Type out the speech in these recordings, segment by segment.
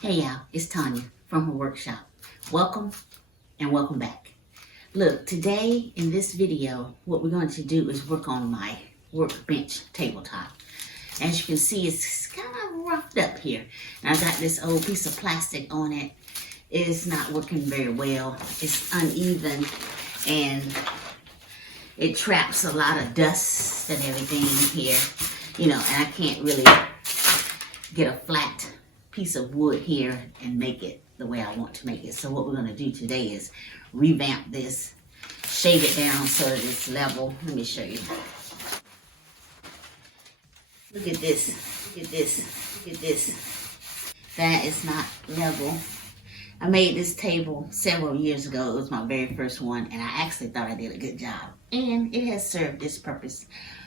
Hey y'all, it's Tanya from her workshop. Welcome and welcome back. Look, today in this video, what we're going to do is work on my workbench tabletop. As you can see, it's kind of roughed up here. And I got this old piece of plastic on it. It's not working very well. It's uneven and it traps a lot of dust and everything here. You know, and I can't really get a flat piece of wood here and make it the way I want to make it. So what we're going to do today is revamp this, shave it down so that it's level. Let me show you. Look at this. Look at this. Look at this. That is not level. I made this table several years ago. It was my very first one, and I actually thought I did a good job. And it has served its purpose.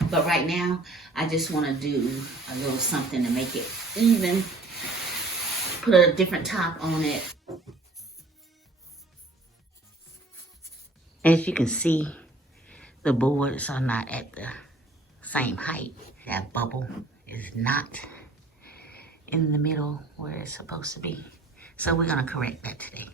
But right now, I just want to do a little something to make it even. Put a different top on it. As you can see, the boards are not at the same height. That bubble is not in the middle where it's supposed to be. So we're gonna correct that today.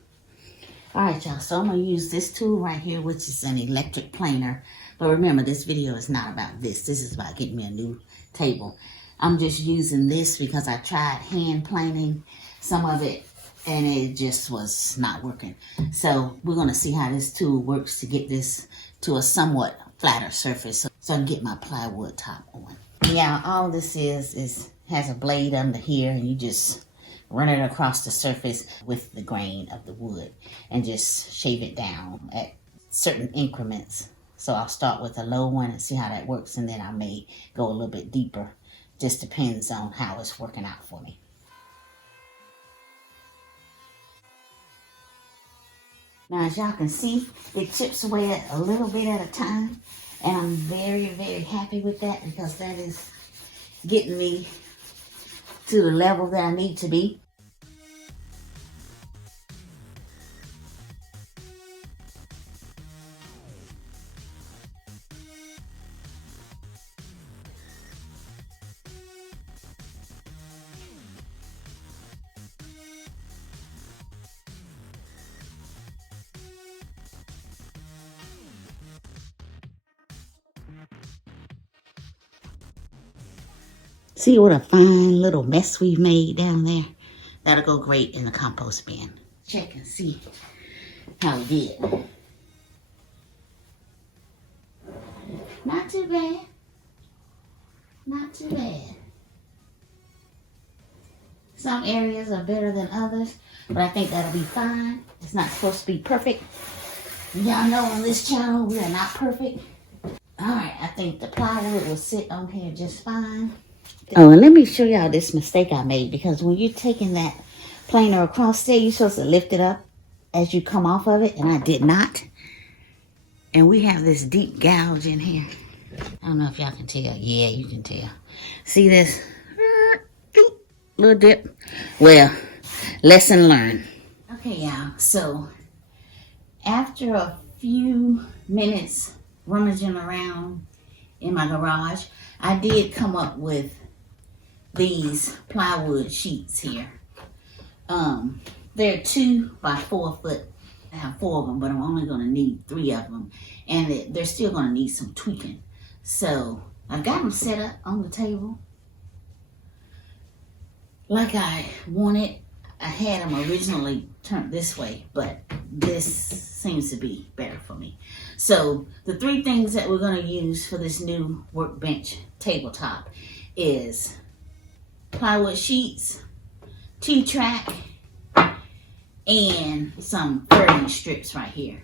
All right, y'all, so I'm gonna use this tool right here, which is an electric planer. But remember, this video is not about this. This is about getting me a new table. I'm just using this because I tried hand planing some of it and it just was not working. So we're gonna see how this tool works to get this to a somewhat flatter surface so I can get my plywood top on. Yeah, all this has a blade under here and you just run it across the surface with the grain of the wood and just shave it down at certain increments. So I'll start with a low one and see how that works, and then I may go a little bit deeper. Just depends on how it's working out for me. Now, as y'all can see, it chips away a little bit at a time, and I'm very, very happy with that because that is getting me to the level that I need to be. See what a fine little mess we've made down there? That'll go great in the compost bin. Check and see how we did. Not too bad. Not too bad. Some areas are better than others, but I think that'll be fine. It's not supposed to be perfect. Y'all know on this channel we are not perfect. Alright, I think the plywood will sit on here just fine. Oh, and let me show y'all this mistake I made, because when you're taking that planer across there, you're supposed to lift it up as you come off of it, and I did not. And we have this deep gouge in here. I don't know if y'all can tell. Yeah, you can tell. See this? Little dip. Well, lesson learned. Okay, y'all. So, after a few minutes rummaging around in my garage, I did come up with these plywood sheets here. They're 2 by 4 foot. I have 4 of them, but I'm only going to need 3 of them. And they're still going to need some tweaking. So I've got them set up on the table like I wanted. I had them originally turned this way, but this seems to be better for me. So the 3 things that we're going to use for this new workbench tabletop is plywood sheets, T-track, and some 30 strips right here.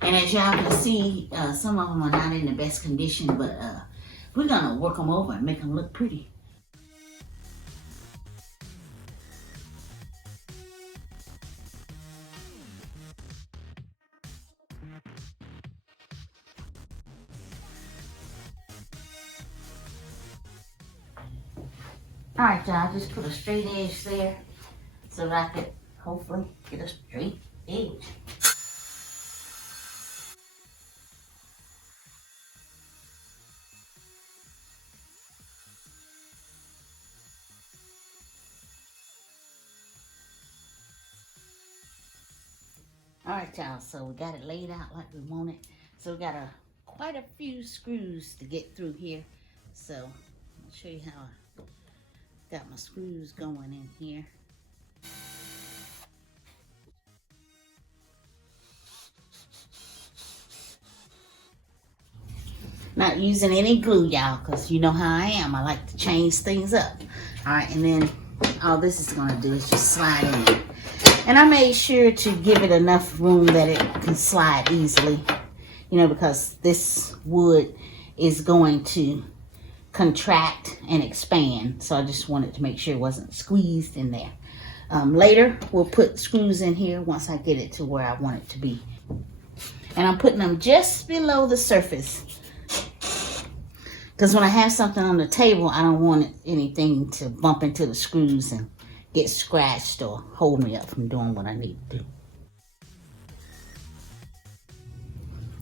And as y'all can see, some of them are not in the best condition, but we're gonna work them over and make them look pretty. All right, y'all, just put a straight edge there so that I could hopefully get a straight edge. All right, y'all, so we got it laid out like we want it. So we got quite a few screws to get through here. So I'll show you how I got my screws going in here. Not using any glue, y'all, because you know how I am. I like to change things up. All right, and then all this is going to do is just slide in. And I made sure to give it enough room that it can slide easily, you know, because this wood is going to contract and expand. So I just wanted to make sure it wasn't squeezed in there. Later, we'll put screws in here once I get it to where I want it to be. And I'm putting them just below the surface. Because when I have something on the table, I don't want anything to bump into the screws and get scratched or hold me up from doing what I need to do.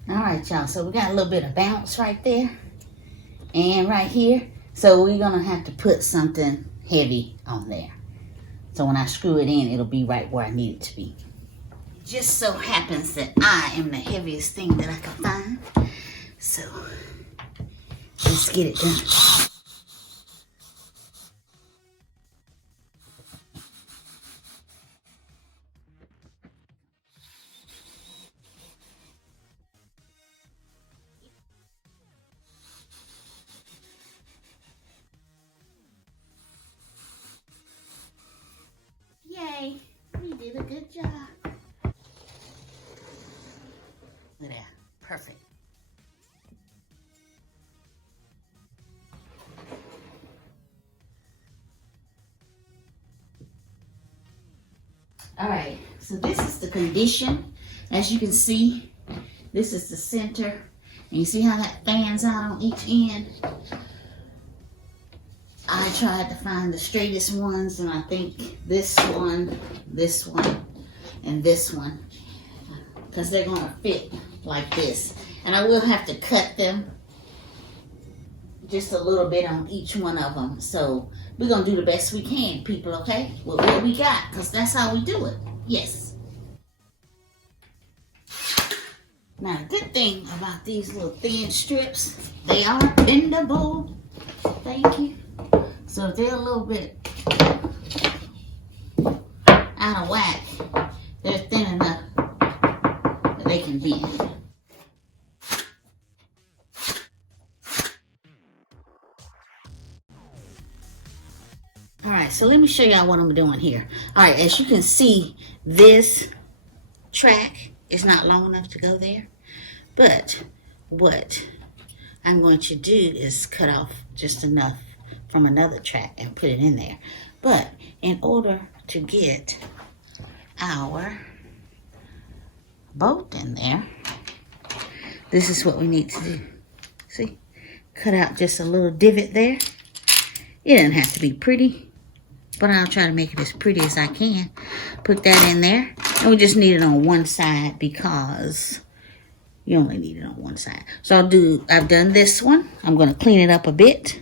All right, y'all. So we got a little bit of bounce right there and right here. So we're going to have to put something heavy on there. So when I screw it in, it'll be right where I need it to be. It just so happens that I am the heaviest thing that I can find. So let's get it done. Yay, we did a good job. Look at that, perfect. All right, so this is the condition. As you can see, this is the center. And you see how that fans out on each end? I tried to find the straightest ones, and I think this one, and this one, because they're gonna fit like this. And I will have to cut them just a little bit on each one of them. So we're gonna do the best we can, people, okay? With what we got, because that's how we do it. Yes. Now, the good thing about these little thin strips, they are bendable. Thank you. So if they're a little bit out of whack, they're thin enough that they can bend. All right, so let me show y'all what I'm doing here. All right, as you can see, this track is not long enough to go there. But what I'm going to do is cut off just enough from another track and put it in there. But in order to get our bolt in there, this is what we need to do. See? Cut out just a little divot there. It doesn't have to be pretty, but I'll try to make it as pretty as I can. Put that in there. And we just need it on one side because you only need it on one side. So I've done this one. I'm going to clean it up a bit.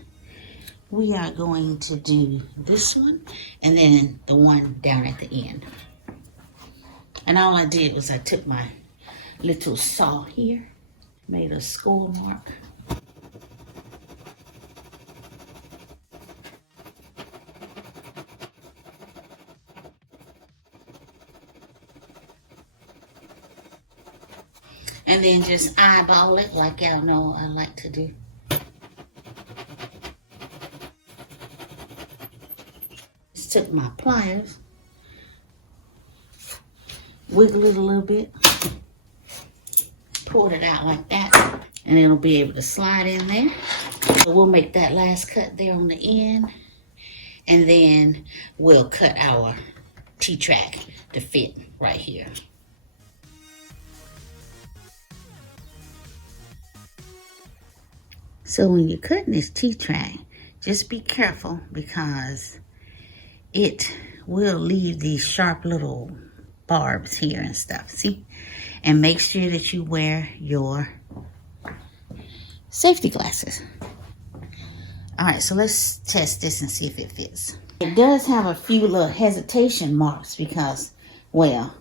We are going to do this one and then the one down at the end. And all I did was I took my little saw here, made a score mark. And then just eyeball it like y'all know I like to do. Just took my pliers, wiggle it a little bit, pulled it out like that, and it'll be able to slide in there. So we'll make that last cut there on the end, and then we'll cut our T-track to fit right here. So when you're cutting this T-track, just be careful because it will leave these sharp little barbs here and stuff, see? And make sure that you wear your safety glasses. All right, so let's test this and see if it fits. It does have a few little hesitation marks because, well,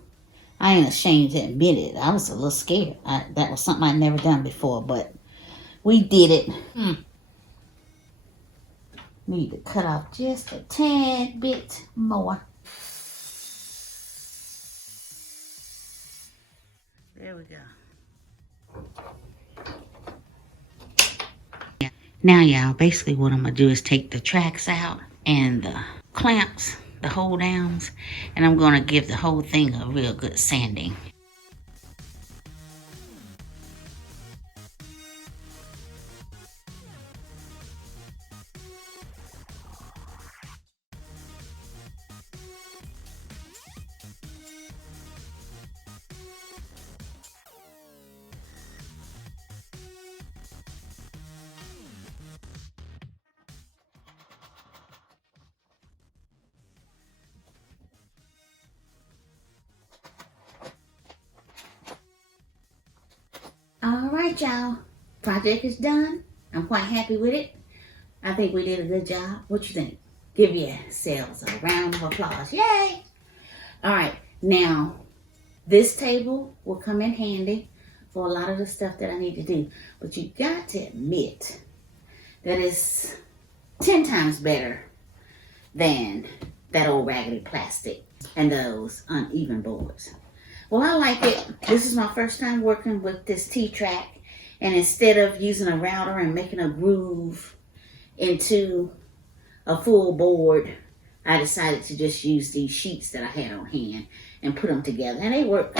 I ain't ashamed to admit it. I was a little scared. That was something I'd never done before, but we did it. Need to cut off just a tad bit more. There we go. Now, y'all, basically what I'm going to do is take the tracks out and the clamps, the hold downs, and I'm going to give the whole thing a real good sanding. All right, y'all. Project is done. I'm quite happy with it. I think we did a good job. What you think? Give yourselves a round of applause. Yay! All right. Now, this table will come in handy for a lot of the stuff that I need to do. But you got to admit that it's 10 times better than that old raggedy plastic and those uneven boards. Well, I like it. This is my first time working with this T-track, and instead of using a router and making a groove into a full board, I decided to just use these sheets that I had on hand and put them together, and they work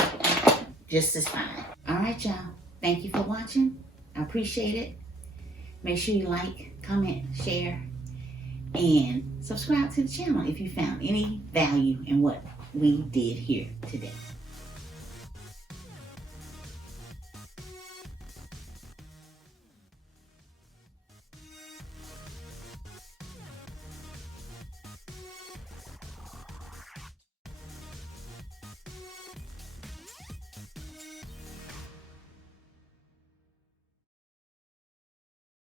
just as fine. All right, y'all. Thank you for watching. I appreciate it. Make sure you like, comment, share, and subscribe to the channel if you found any value in what we did here today.